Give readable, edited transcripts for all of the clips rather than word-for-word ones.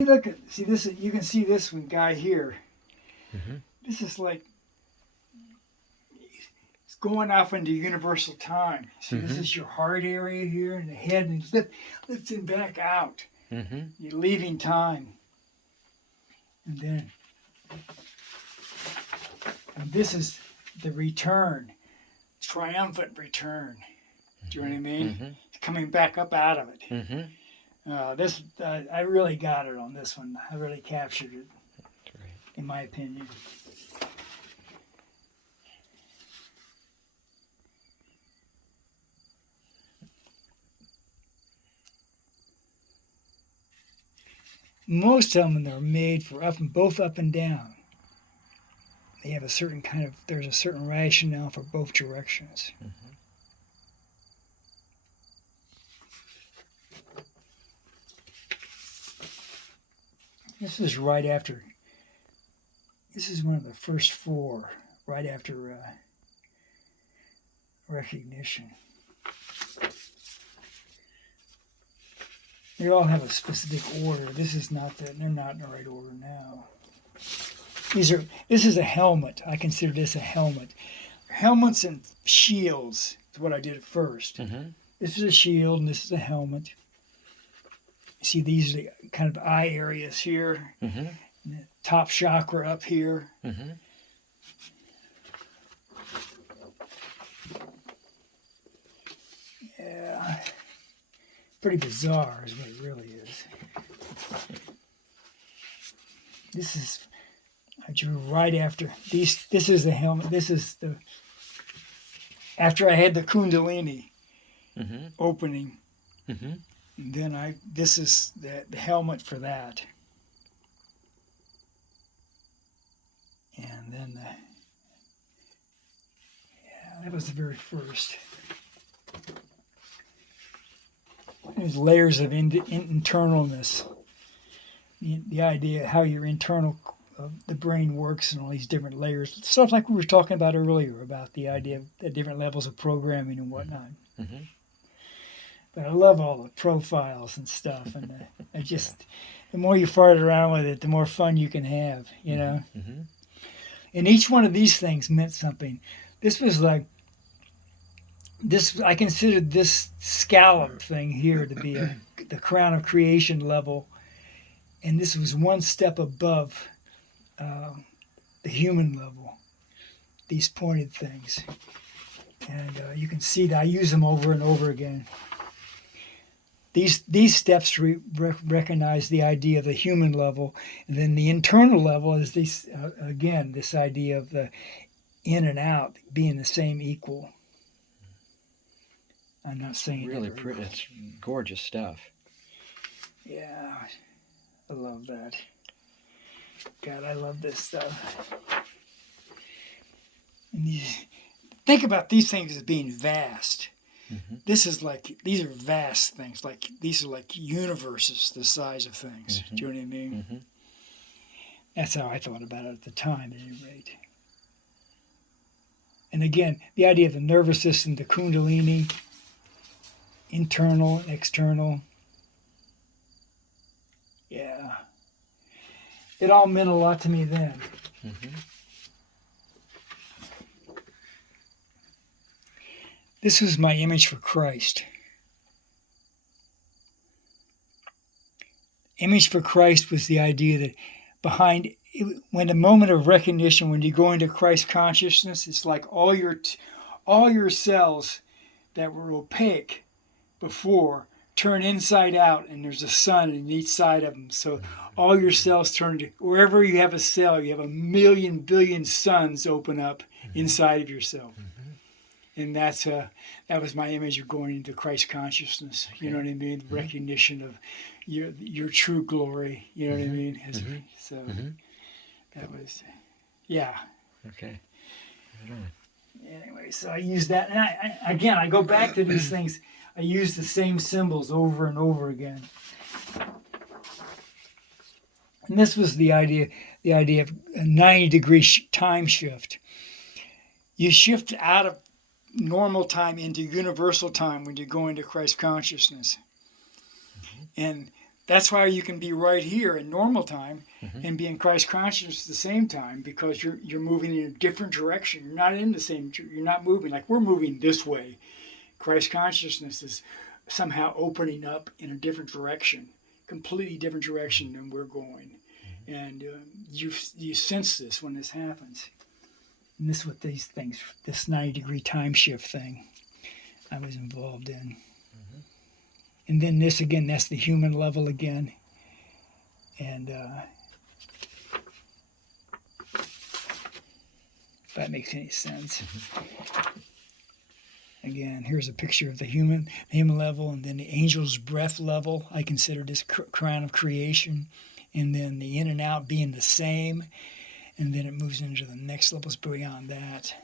Look at see this. You can see this one guy here. Mm-hmm. This is like it's going off into universal time. See, Mm-hmm. this is your heart area here, and the head, and lifting back out. Mm-hmm. You're leaving time, and then and this is the return, triumphant return. Do you know what I mean? Mm-hmm. Coming back up out of it. Mm-hmm. This I really got it on this one. I really captured it, That's right. in my opinion. Most of them are made for both up and down. They have a certain kind of there's a certain rationale for both directions. Mm-hmm. This is right after. This is one of the first four, right after recognition. They all have a specific order. This is not that. They're not in the right order now. This is a helmet. I consider this a helmet. Helmets and shields is what I did at first. Mm-hmm. This is a shield and this is a helmet. You see, these are the kind of eye areas here. Mm-hmm. And the top chakra up here. Mm-hmm. Yeah. Pretty bizarre is what it really is. This is, I drew right after, this is the helmet, this is the, after I had the Kundalini Mm-hmm. opening, Mm-hmm. and then this is the helmet for that. And then, that was the very first. There's layers of internalness. The idea how your internal the brain works and all these different layers. Stuff like we were talking about earlier about the idea of the different levels of programming and whatnot. Mm-hmm. But I love all the profiles and stuff. And the more you fart around with it, the more fun you can have, you know. Mm-hmm. And each one of these things meant something. This was like, I considered this scallop thing here to be the crown of creation level, and this was one step above the human level. These pointed things, and you can see that I use them over and over again. These steps recognize the idea of the human level, and then the internal level is this again this idea of the in and out being the same equal. I'm not saying really pretty. It's gorgeous stuff. Yeah, I love that. God, I love this stuff. And think about these things as being vast. Mm-hmm. These are vast things. Like these are like universes the size of things. Mm-hmm. Do you know what I mean? Mm-hmm. That's how I thought about it at the time, at any rate. And again, the idea of the nervous system, the Kundalini, internal, external. Yeah. It all meant a lot to me then. Mm-hmm. This was my image for Christ. Image for Christ was the idea that behind, when a moment of recognition, when you go into Christ consciousness, it's like all your cells that were opaque before turn inside out, and there's a sun in each side of them. So all your cells turn to, wherever you have a cell, you have 1,000,000,000 billion suns open up inside of yourself. And that was my image of going into Christ consciousness. You know what I mean? The recognition of your true glory. You know what I mean? So that was, yeah. Okay. Right on. Anyway, so I use that, and I go back to these things. I use the same symbols over and over again. And this was the idea of a 90-degree time shift. You shift out of normal time into universal time when you go into Christ consciousness. And That's why you can be right here in normal time Mhm. and be in Christ consciousness at the same time, because you're moving in a different direction. You're not in the same. You're not moving like we're moving this way. Christ consciousness is somehow opening up in a different direction, completely different direction than we're going, and you sense this when this happens. And this with these things, this 90-degree time shift thing, I was involved in. And then this again, that's the human level again. And if that makes any sense. Again, here's a picture of the human level, and then the angel's breath level. I consider this crown of creation. And then the in and out being the same. And then it moves into the next levels beyond that.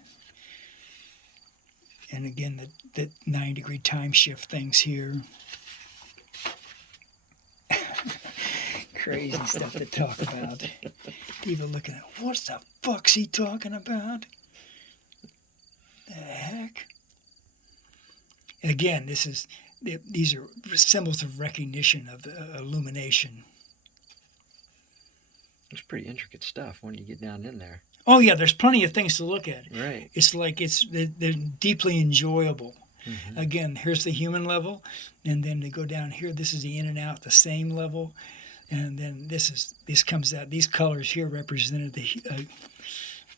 And again, the 90-degree time shift things here. Crazy stuff to talk about. People looking at, what the fuck's he talking about? The heck? Again, these are symbols of recognition of illumination. It's pretty intricate stuff when you get down in there. Oh yeah, there's plenty of things to look at. Right. It's like they're deeply enjoyable. Mm-hmm. Again, here's the human level, and then to go down here, this is the in and out, the same level, and then this comes out. These colors here represented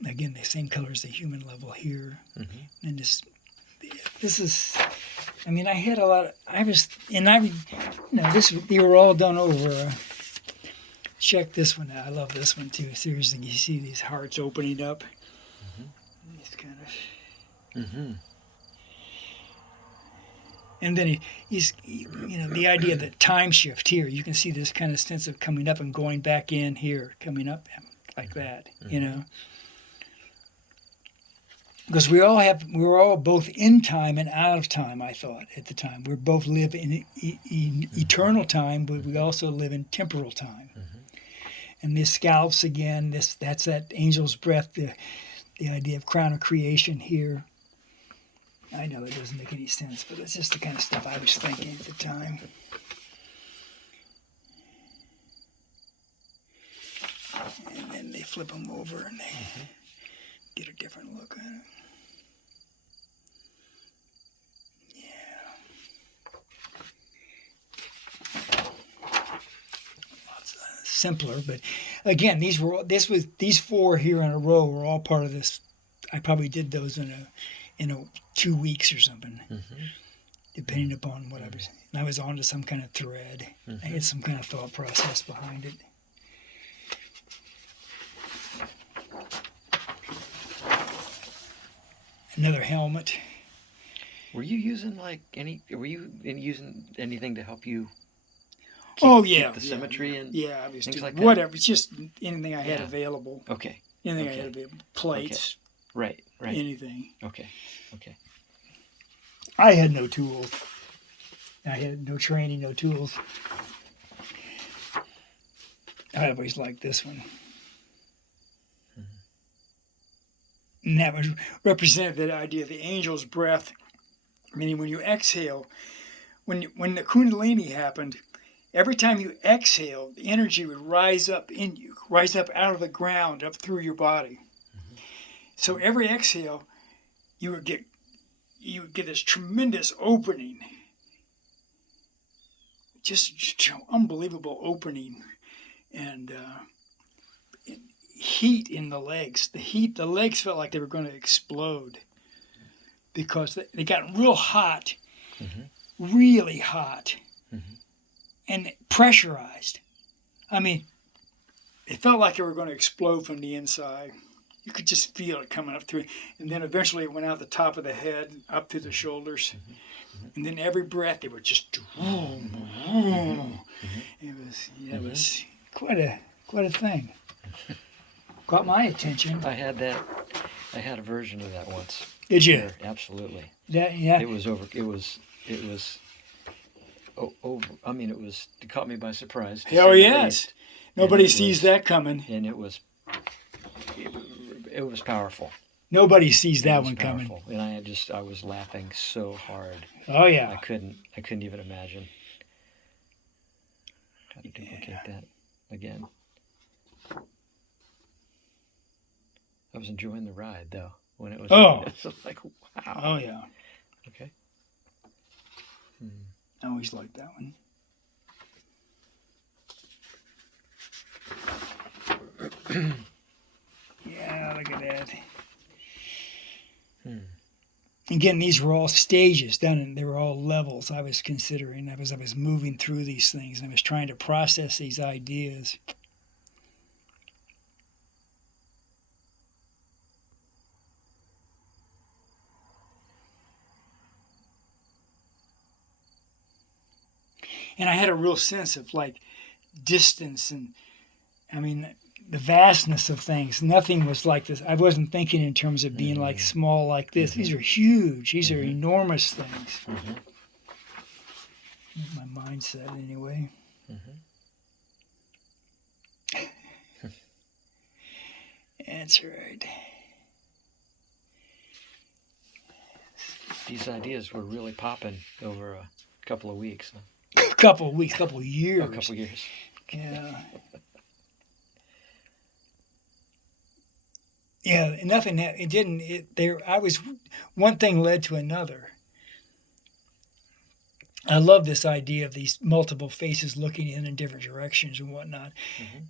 again the same color as the human level here, and this is. I mean, I had a lot. They were all done over. Check this one out. I love this one too. Seriously, you see these hearts opening up. It's kind of. And then he's, the idea of the time shift here. You can see this kind of sense of coming up and going back in here, coming up like that, Because we were all both in time and out of time, I thought, at the time. We both live in eternal time, but we also live in temporal time. And this scalps again, that's that angel's breath, the idea of crown of creation here. I know it doesn't make any sense, but it's just the kind of stuff I was thinking at the time. And then they flip them over and they get a different look at it. Simpler, but again, these four here in a row were all part of this. I probably did those in 2 weeks or something, depending upon what I was. And I was onto some kind of thread. I had some kind of thought process behind it. Another helmet. Were you using using anything to help you? Keep the symmetry and I was things doing like that? whatever. It's just anything I had available. Okay. Anything I had available. Plates. Okay. Right. Anything. Okay. I had no tools. I had no training, no tools. I always liked this one. And that was represented that idea of the angel's breath, meaning when you exhale, when the Kundalini happened, every time you exhale, the energy would rise up in you, rise up out of the ground, up through your body. So every exhale, you would get this tremendous opening, just unbelievable opening, and heat in the legs. The legs felt like they were going to explode because they got real hot, really hot. And pressurized. I mean, it felt like they were going to explode from the inside. You could just feel it coming up through. And then eventually it went out the top of the head, up to the shoulders. And then every breath, they were just... It was quite a thing. Caught my attention. I had a version of that once. Did you? Sure, absolutely. Yeah. It was over. It was. It caught me by surprise. Hell yes. Nobody sees that coming. And it was powerful. Nobody sees that one coming. And I was laughing so hard. Oh yeah. I couldn't even imagine. Got to duplicate that again. I was enjoying the ride though when it was. Oh, it was like wow. Oh yeah. Okay. I always liked that one. Yeah, look at that. Again, these were all stages done, and they were all levels I was considering. I was moving through these things, and I was trying to process these ideas. And I had a real sense of like distance and, I mean, the vastness of things. Nothing was like this. I wasn't thinking in terms of being like small like this. These are huge. These are enormous things. My mindset, anyway. That's right. These ideas were really popping over a couple of weeks. A couple of weeks, couple of years. A couple of years. Yeah. Yeah, nothing. It didn't. I was. One thing led to another. I love this idea of these multiple faces looking in different directions and whatnot,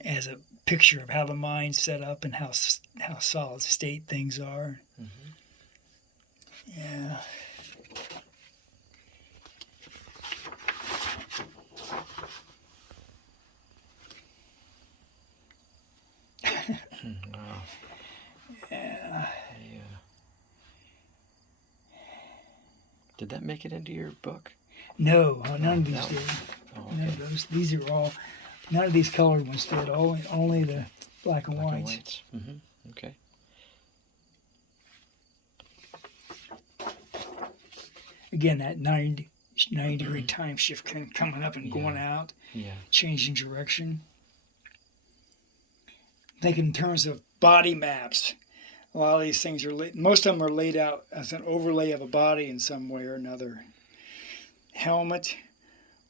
as a picture of how the mind's set up and how solid state things are. Yeah. Wow. Yeah. Did that make it into your book? No, none of these did. Oh, okay. None of those. These are all. None of these colored ones did. Only the black and whites. Okay. Again, that 90-degree time shift kind of coming up and going out, changing direction. Thinking in terms of body maps. A lot of these things most of them are laid out as an overlay of a body in some way or another. Helmet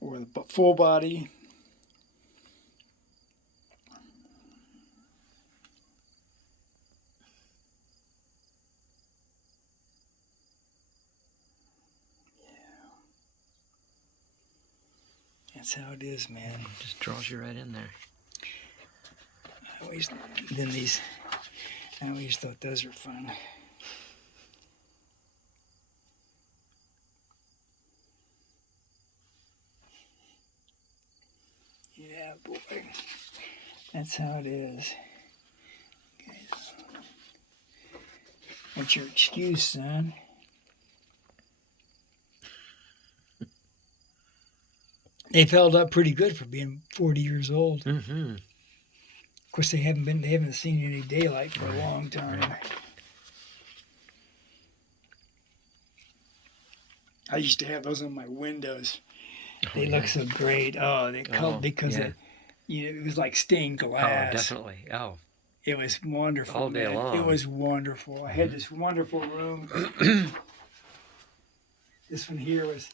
or the full body. That's how it is, man. It just draws you right in there. I always thought those were fun. Yeah, boy. That's how it is. Okay. What's your excuse, son? They've held up pretty good for being 40 years old. Of course, they haven't seen any daylight for a long time. Right. I used to have those on my windows. They look so great. Oh, they colored because it was like stained glass. Oh, definitely. Oh, it was wonderful. All day long. It was wonderful. I had this wonderful room. This one here was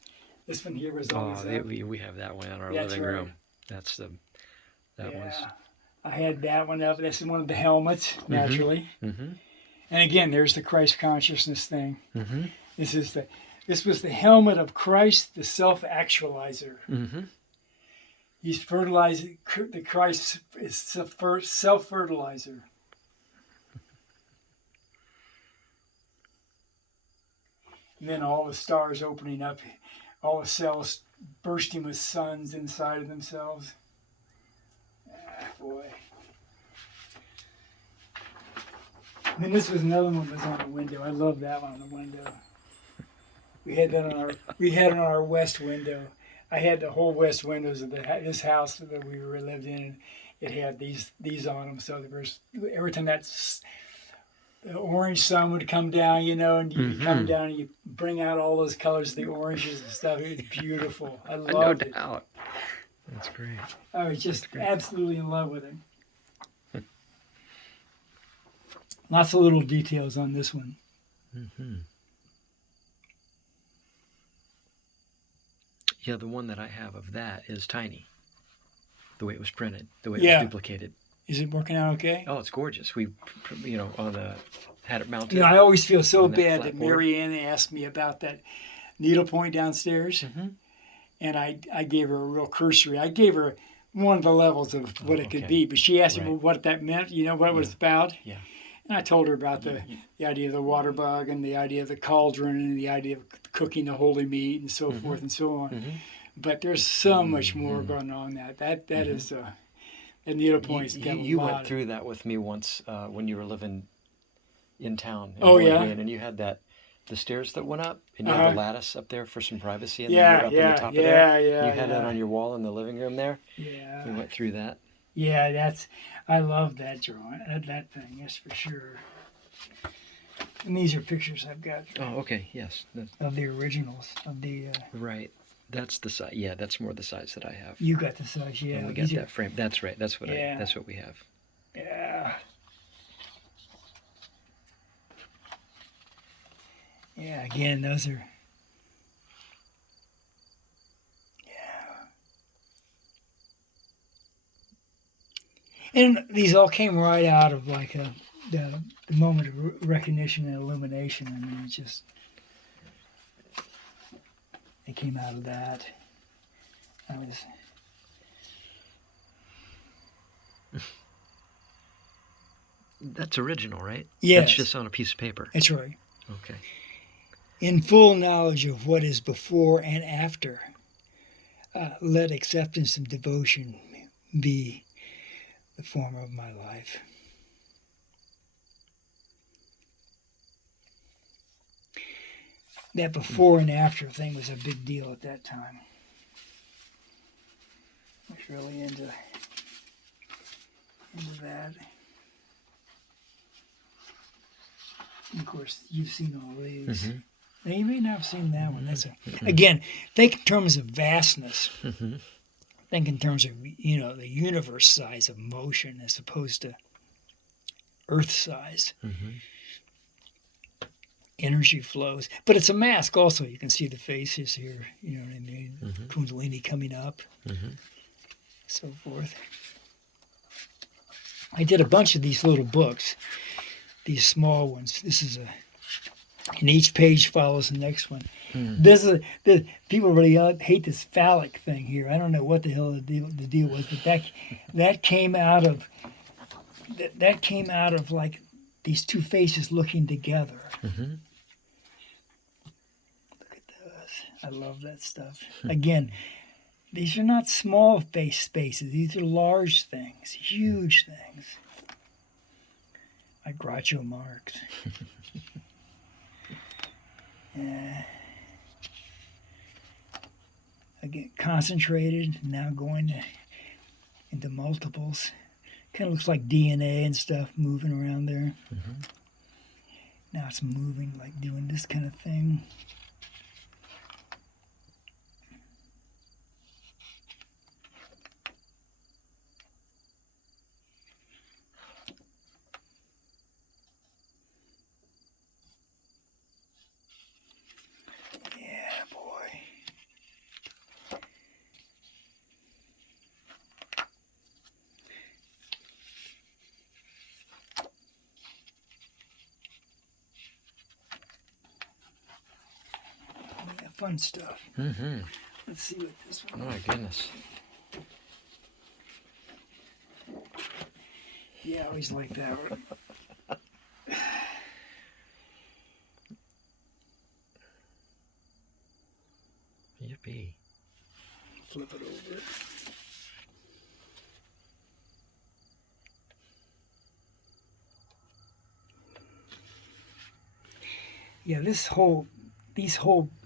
always up. We have that one in our living room. That was. I had that one up. This is one of the helmets, naturally. And again, there's the Christ consciousness thing. This was the helmet of Christ, the self-actualizer. He's fertilizing. The Christ is self-fertilizer. And then all the stars opening up, all the cells bursting with suns inside of themselves. Boy. And then this was another one that was on the window. I love that one on the window. We had that on our west window. I had the whole west windows of this house that we lived in. And it had these on them. So there was, every time the orange sun would come down, and you come down and you bring out all those colors, the oranges and stuff. It was beautiful. I loved it. No doubt. That's great. I was just absolutely in love with it. Lots of little details on this one. Yeah, the one that I have of that is tiny. the way it was printed, the way it was duplicated. Is it working out okay? Oh, it's gorgeous. We, had it mounted. I always feel so bad that Mary Ann asked me about that needlepoint downstairs, and I gave her a real cursory. I gave her one of the levels of what it could be, but she asked me what that meant. What it was about. Yeah. And I told her about the idea of the water bug and the idea of the cauldron and the idea of cooking the holy meat and so forth and so on. But there's so much more going on that is a needlepoint's got a lot. You went through that with me once when you were living in town. And you had the stairs that went up, and you had the lattice up there for some privacy, and then you were up on the top of there. You had that on your wall in the living room there. Yeah. We went through that. Yeah, I love that drawing, that thing, that's for sure. And these are pictures I've got. Oh, okay, yes. Of the originals, of the... Right. That's the size. Yeah, that's more the size that I have. You got the size, yeah. And we got that frame. That's right. That's what that's what we have. Yeah. Yeah, again, those are... And these all came right out of like the moment of recognition and illumination. I mean, it's just, they came out of that. That's original, right? Yes. That's just on a piece of paper. That's right. Okay. In full knowledge of what is before and after, let acceptance and devotion be the form of my life. That before and after thing was a big deal at that time. I was really into that. And of course, you've seen all these. Now, you may not have seen that one. That's again, think in terms of vastness. Think in terms of, the universe size of motion as opposed to Earth size. Energy flows. But it's a mask also. You can see the faces here, you know what I mean? Kundalini coming up, so forth. I did a bunch of these little books, these small ones. This is and each page follows the next one. People really hate this phallic thing here. I don't know what the hell the deal was, but that came out of like these two faces looking together. Look at those. I love that stuff. Again, these are not small face spaces. These are large things, huge things. Like Groucho Marx. Again, concentrated, now going into multiples. Kind of looks like DNA and stuff moving around there. Now it's moving, like doing this kind of thing. Fun stuff. Let's see what this one is. Oh my goodness. Yeah, I always like that one. Yippee. Flip it over. Yeah, these whole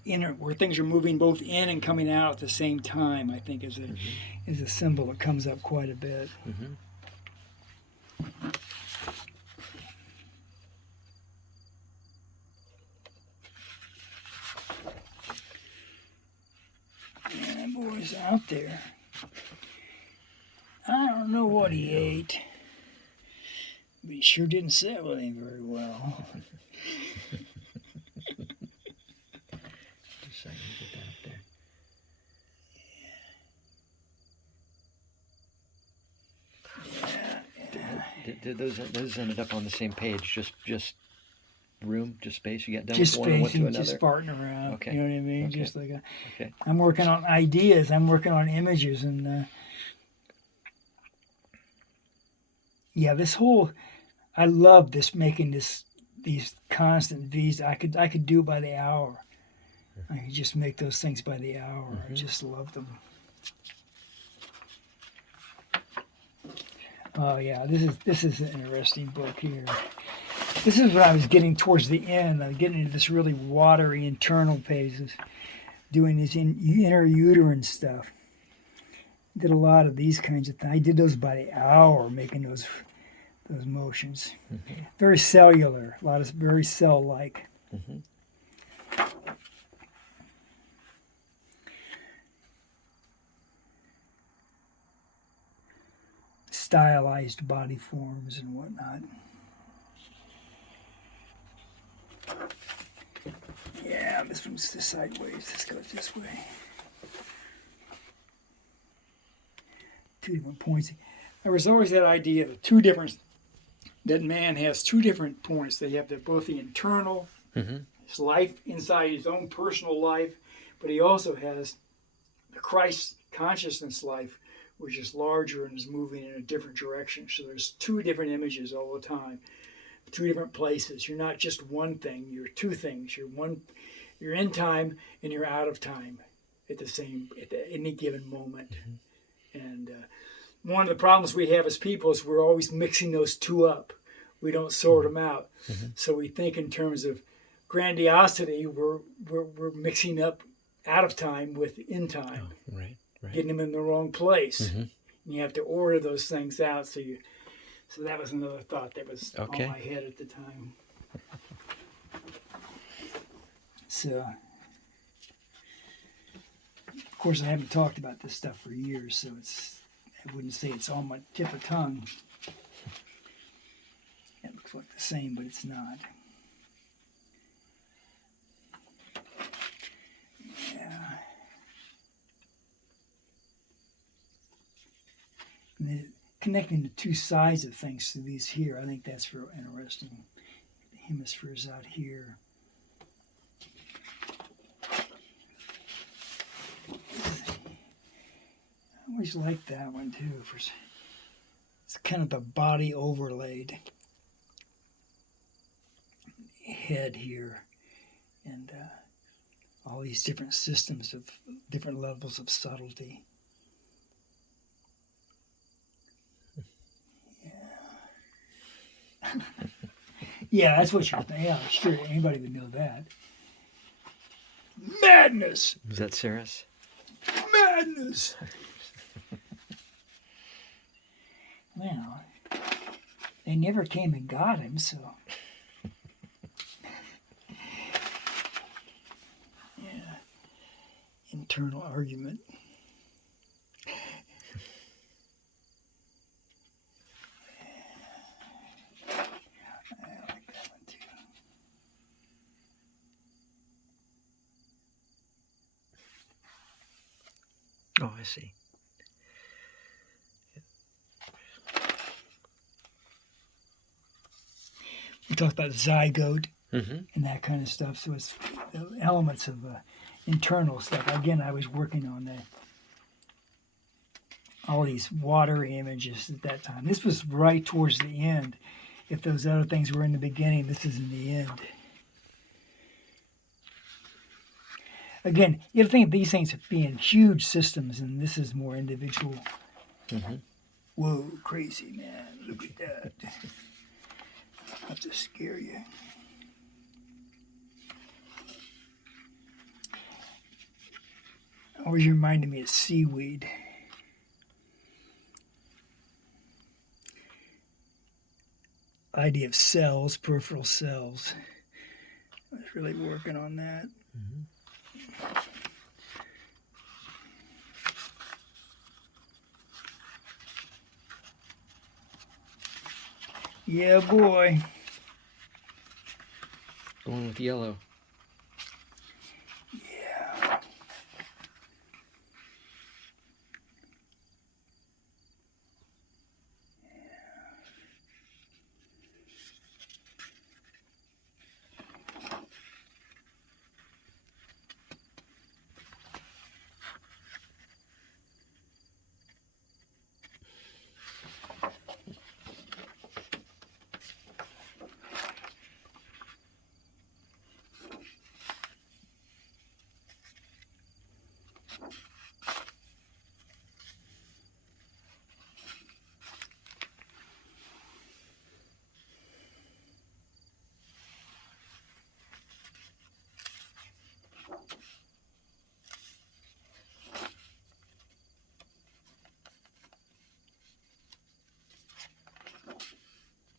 inner, where things are moving both in and coming out at the same time, I think is a symbol that comes up quite a bit. Yeah, that boy's out there. I don't know what he ate, but he sure didn't sit with him very well. Did those ended up on the same page? Just room, just space. You got done just with one and went to spacing, another. just farting around. Okay. You know what I mean? Okay. Just like okay. I'm working on ideas. I'm working on images, and yeah, this whole. I love this making these constant V's. I could do it by the hour. I could just make those things by the hour. I just love them. Oh yeah, this is an interesting book here. This is what I was getting towards the end. I was getting into this really watery internal phases, doing this interuterine stuff. Did a lot of these kinds of things. I did those by the hour, making those motions. Very cellular, a lot of very cell-like. Stylized body forms and whatnot. Yeah, this one's the sideways. This goes this way. 2 different points. There was always that idea that man has 2 different points. They have both the internal, his life inside his own personal life, but he also has the Christ consciousness life, which is larger and is moving in a different direction. So there's 2 different images all the time, 2 different places. You're not just one thing, you're 2 things. You're in time and you're out of time at any given moment. And one of the problems we have as people is we're always mixing those 2 up. We don't sort them out. So we think in terms of grandiosity, we're mixing up out of time with in time. Oh, right. Getting them in the wrong place. And you have to order those things out. So that was another thought that was on my head at the time. So, of course, I haven't talked about this stuff for years, so I wouldn't say it's on my tip of tongue. It looks like the same, but it's not. And connecting the 2 sides of things to these here, I think that's real interesting. The hemispheres out here. I always liked that one too. It's kind of the body overlaid head here, and all these different systems of different levels of subtlety. Yeah, that's what you're thinking. Yeah, sure, anybody would know that. Madness! Was that Saris? Madness! Well, they never came and got him, so... Yeah. Internal argument. Oh, I see. We talked about zygote and that kind of stuff. So it's elements of internal stuff. Again, I was working on all these water images at that time. This was right towards the end. If those other things were in the beginning, this is in the end. Again, you have to think of these things as being huge systems, and this is more individual. Whoa, crazy, man. Look at that. I have to scare you. Always reminded me of seaweed. Idea of cells, peripheral cells. I was really working on that. Yeah, boy. Going with yellow. Yeah.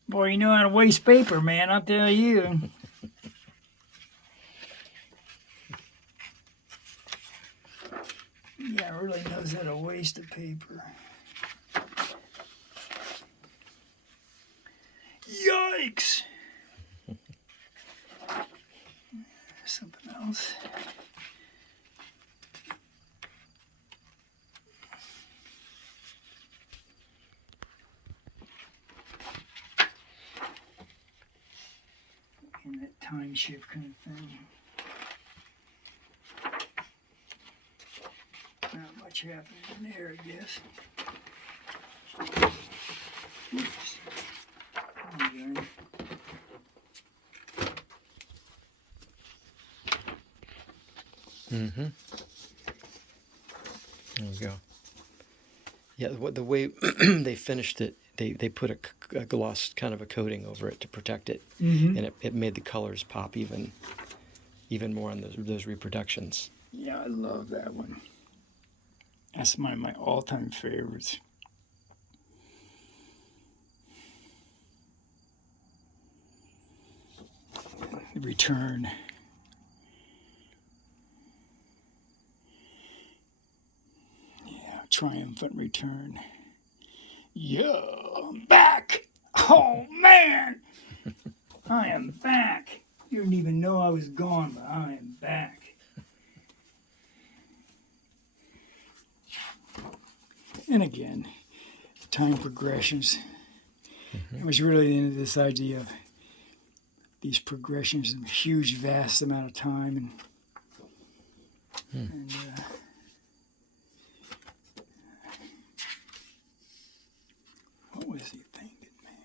Boy, you know how to waste paper, man, I'll tell you. Yeah, really knows how to waste the paper. Yikes! Something else. In that time shift kind of thing. Not much happening in there, I guess. Oops. Okay. Mm-hmm. There we go. Yeah, the way they finished it, they put a gloss, kind of a coating over it to protect it, and it made the colors pop even more on those reproductions. Yeah, I love that one. That's one of my all-time favorites. The return. Yeah, triumphant return. Yeah, I'm back. Oh, man. I am back. You didn't even know I was gone, but I am back. And again, time progressions. I was really into this idea of these progressions in a huge, vast amount of time. And what was he thinking, man?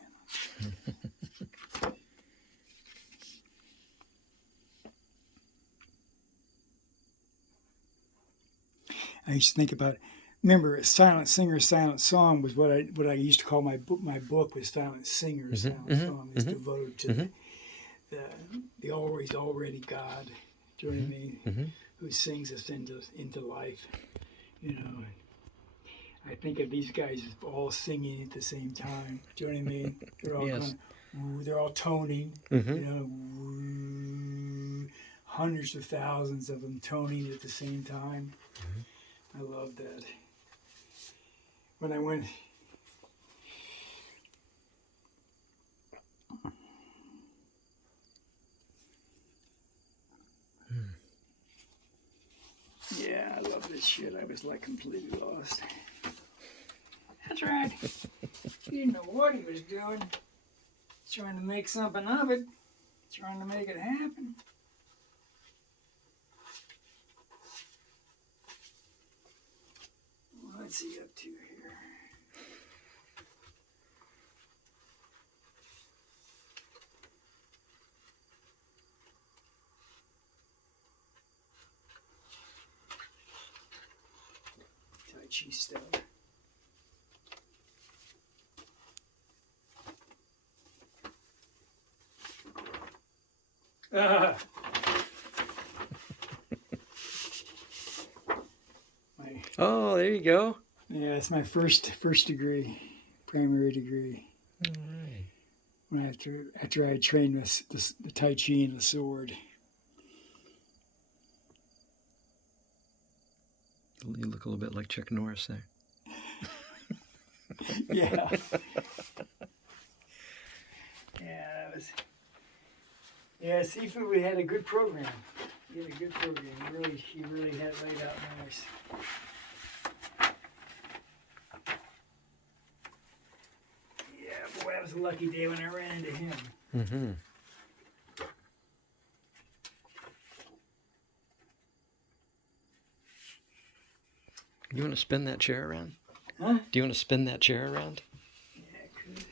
I used to think about, remember, Silent Singer, Silent Song was what I used to call my book. My book was Silent Singer, Silent Song. It's devoted to the always already God. Do you know what I mean? Who sings us into life? You know. I think of these guys all singing at the same time. Do you know what I mean? They're all they're all toning. You know, hundreds of thousands of them toning at the same time. I love that. When I went, yeah, I love this shit. I was like completely lost. That's right. He didn't know what he was doing. He's trying to make something of it. Trying to make it happen. What's he up to here? Tai Chi stuff. Oh, there you go. Yeah, it's my first degree, primary degree. All right. When after I trained the Tai Chi and the sword. You look a little bit like Chuck Norris there. Yeah. Yeah, that was. Yeah, Seafood, we had a good program. He had a good program. He really had it laid out nice. Yeah, boy, that was a lucky day when I ran into him. Mm-hmm. You want to spin that chair around? Huh? Do you want to spin that chair around? Yeah, I could.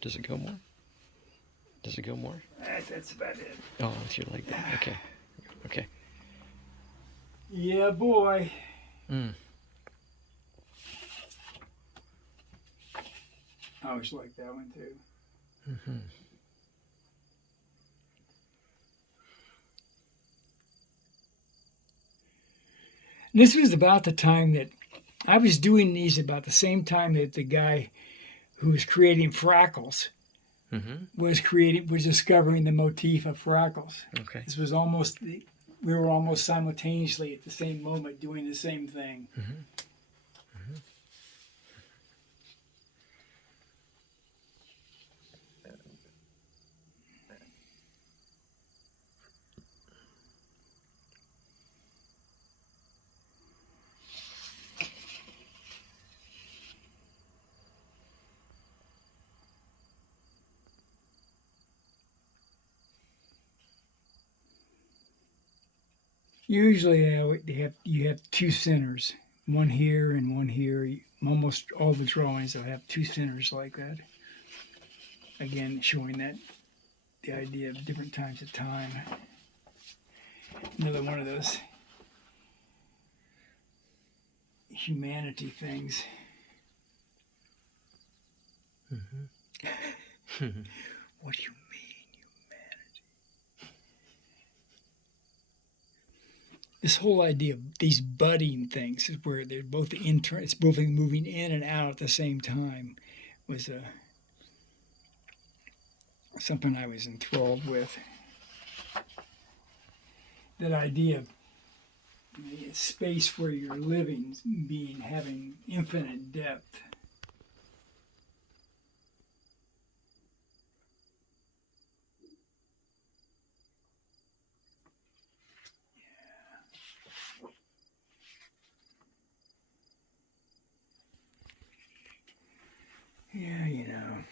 Does it go more? Does it go more? That's about it. Oh, if you like that. Okay. Okay. Yeah, boy. Mm. I always liked that one too. Mm-hmm. This was about the time that I was doing these about the same time that the guy who was creating fractals was discovering the motif of fractals. Okay. This was we were almost simultaneously at the same moment doing the same thing. Usually, you have two centers, one here and one here. Almost all the drawings will have two centers like that. Again, showing that the idea of different times of time. Another one of those humanity things. What do you mean, humanity? This whole idea of these budding things is where they're both it's both moving in and out at the same time was something I was enthralled with. That idea of the space where you're living having infinite depth. Yeah, you know.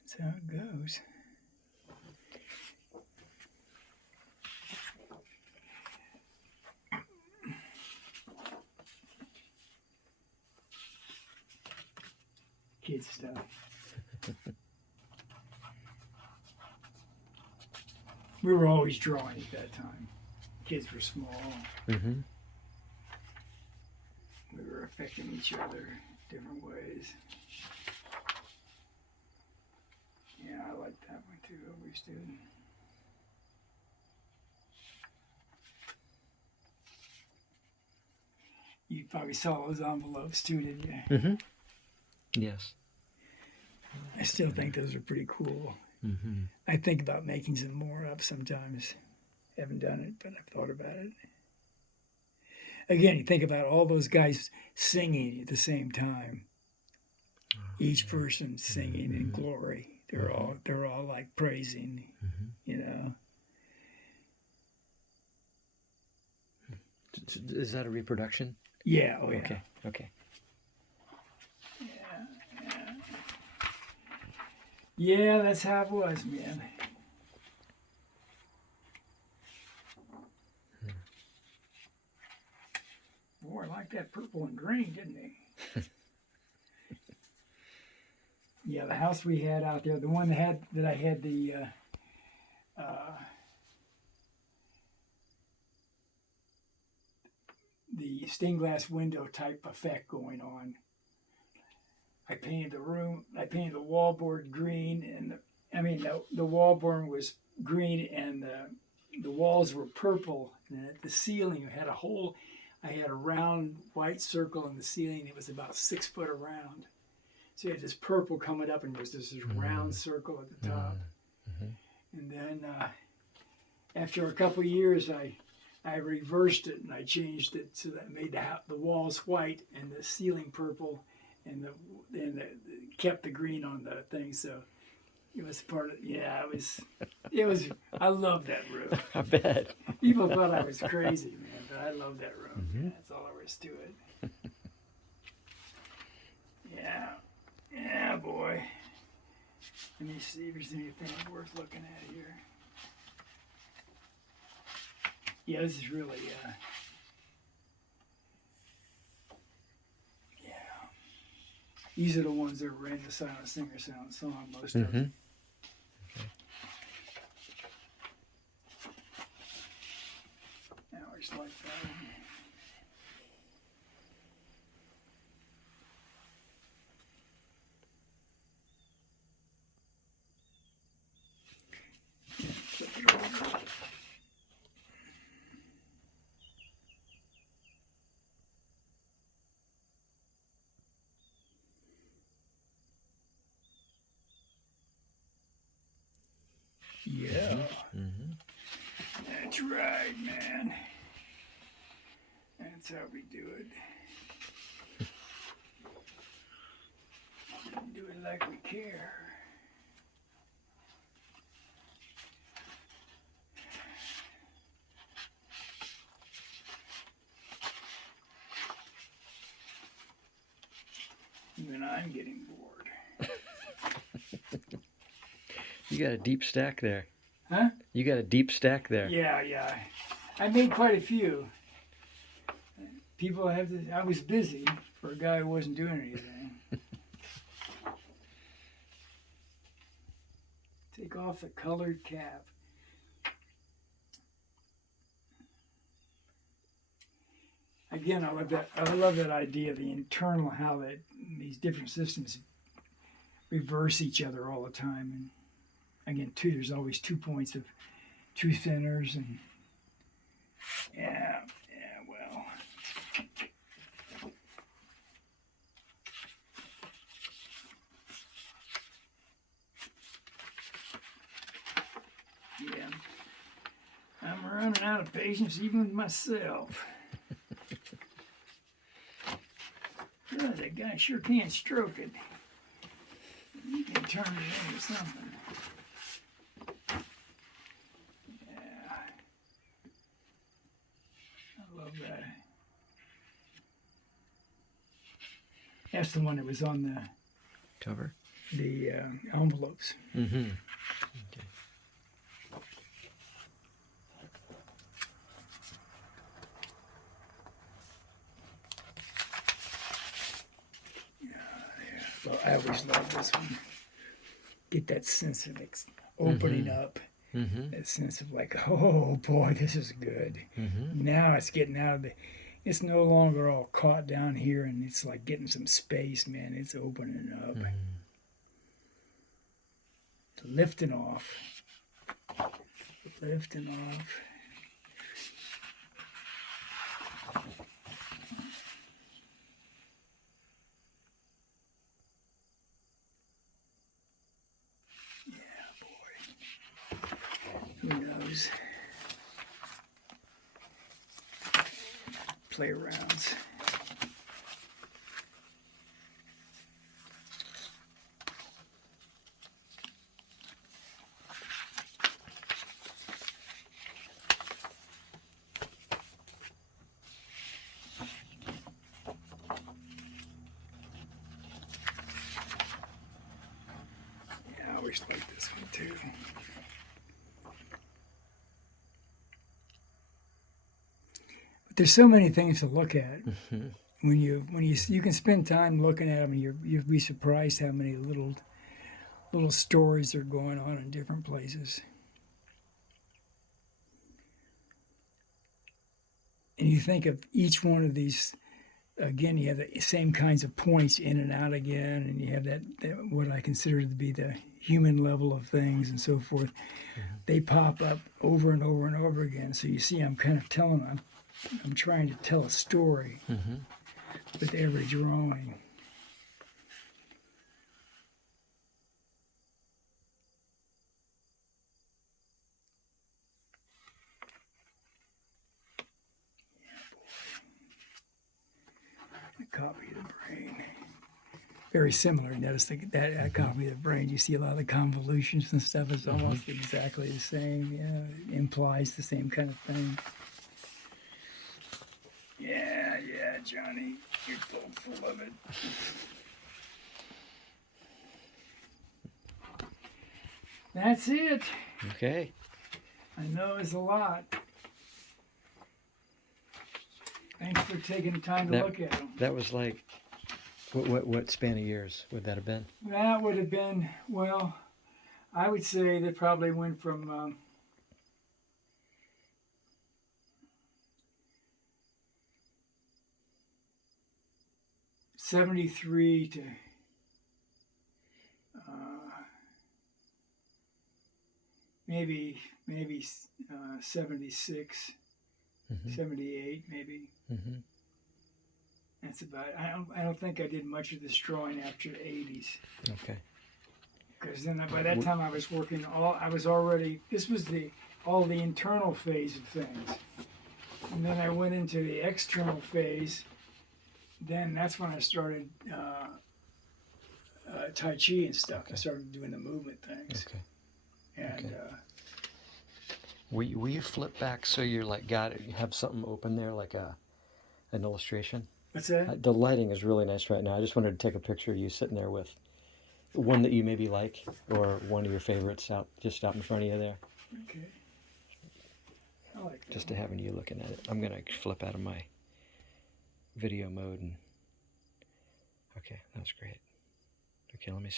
That's how it goes. Kid stuff. We were always drawing at that time. Kids were small. We were affecting each other different ways. Yeah, I like that one too. Always did. You probably saw those envelopes too, didn't you? Yes. I still think those are pretty cool. I think about making some more up sometimes. Haven't done it, but I've thought about it. Again, you think about all those guys singing at the same time. Each person singing in glory. They're all like praising, you know. Is that a reproduction? Yeah. Oh yeah. Okay. Yeah, that's how it was, man. Boy, I like that purple and green, didn't he? Yeah, the house we had out there, the one that I had the stained glass window type effect going on. I painted the wallboard green, and the wallboard was green, and the walls were purple, and at the ceiling I had a round white circle in the ceiling. It was about 6 foot around. So you had this purple coming up, and there was this round circle at the top. And then after a couple of years, I reversed it, and I changed it so that made the walls white and the ceiling purple, and kept the green on the thing. So it was part of it was I loved that room. I bet. People thought I was crazy, man, but I loved that room. Yeah, that's all there was to it. Yeah, boy. Let me see if there's anything worth looking at here. Yeah, this is really these are the ones that were in the Silent Singer song, most of them. I always like that. Yeah. Mm-hmm. That's right, man. That's how we do it. Do it like we care. Even I'm getting bored. You got a deep stack there. Huh? You got a deep stack there. Yeah. I made quite a few. People have this. I was busy for a guy who wasn't doing anything. Take off the colored cap. Again, I love that idea, the internal, how that these different systems reverse each other all the time. And again, there's always 2 points of two centers, and well. Yeah. I'm running out of patience even with myself. That guy sure can't stroke it. You can turn it into something. Yeah. I love that. That's the one that was on the cover? The envelopes. Mm-hmm. Okay. Well, I always love this one. Get that sense of opening up. Mm-hmm. That sense of like, oh boy, this is good. Mm-hmm. Now it's getting out of it's no longer all caught down here, and it's like getting some space, man. It's opening up. Mm-hmm. Lifting off. Lifting off. Who knows? Play arounds. Yeah, I always like this one too. There's so many things to look at. Mm-hmm. When you can spend time looking at them, and you'll be surprised how many little stories are going on in different places. And you think of each one of these. Again, you have the same kinds of points in and out again, and you have that what I consider to be the human level of things and so forth. Mm-hmm. They pop up over and over and over again. So you see, I'm kind of I'm trying to tell a story with every drawing. A copy of the brain. Very similar. Notice that copy of the brain. You see a lot of the convolutions and stuff. It's almost exactly the same. Yeah, it implies the same kind of thing. Yeah, Johnny, you're full of it. That's it. Okay. I know it's a lot. Thanks for taking the time to look at them. That was like, what span of years would that have been? That would have been, well, I would say that probably went from 73 to maybe 76, 78 maybe. Mm-hmm. That's about it. I don't think I did much of this drawing after the 80s. Okay. Because then by that time I was working this was all the internal phase of things. And then I went into the external phase. Then that's when I started Tai Chi and stuff. Okay. I started doing the movement things. Okay. And okay. Will you flip back so you're like you have something open there, like an illustration? What's that? The lighting is really nice right now. I just wanted to take a picture of you sitting there with one that you maybe like, or one of your favorites out in front of you there. Okay. I like that. Just to having you looking at it. I'm gonna flip out of my video mode and okay, that's great. Okay, let me